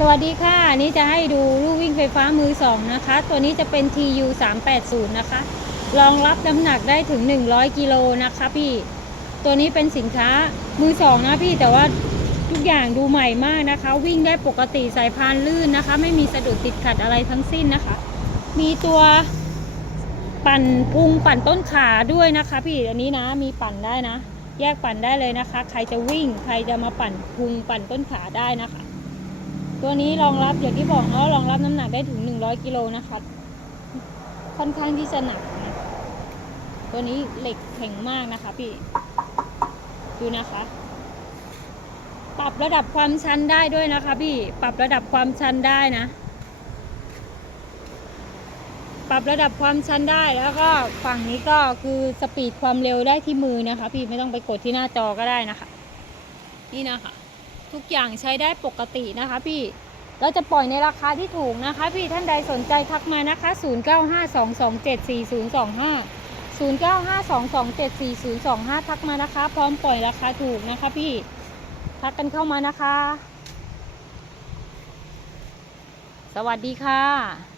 สวัสดีค่ะอันนี้จะให้ดูลู่วิ่งไฟฟ้ามือสองนะคะ ตัวนี้จะเป็น TU 380นะคะ รองรับน้ำหนักได้ถึง 100กิโลนะคะพี่ ตัวนี้เป็นสินค้ามือสองนะพี่ แต่ว่าทุกอย่างดูใหม่มากนะคะ วิ่งได้ปกติสายพานลื่นนะคะ ไม่มีสะดุดติดขัดอะไรทั้งสิ้นนะคะ มีตัวปั่นพุงปั่นต้นขาด้วยนะคะ พี่อันนี้นะมีปั่นได้นะ แยกปั่นได้เลยนะคะ ใครจะวิ่งใครจะมาปั่นพุงปั่นต้นขาได้นะคะ ตัวนี้รองรับอย่างที่บอกเนาะรองรับน้ำหนักได้ถึง 100กิโลนะคะ ค่อนข้างที่จะหนักนะตัวนี้เหล็กแข็งมากนะคะพี่ ดูนะคะ ปรับระดับความชันได้ด้วยนะคะ พี่ ปรับระดับความชันได้นะ ปรับระดับความชันได้แล้วก็ฝั่งนี้ก็คือสปีดความเร็วได้ที่มือนะคะ พี่ไม่ต้องไปกดที่หน้าจอก็ได้นะคะ นี่นะคะ ทุกอย่างใช้ได้ปกตินะคะพี่เราจะปล่อยในราคาที่ถูกนะคะ พี่ท่านใดสนใจทักมานะคะ 0952274025 0952274025 ทักมานะคะ พร้อมปล่อยราคาถูกนะคะ พี่ทักกันเข้ามานะคะ สวัสดีค่ะ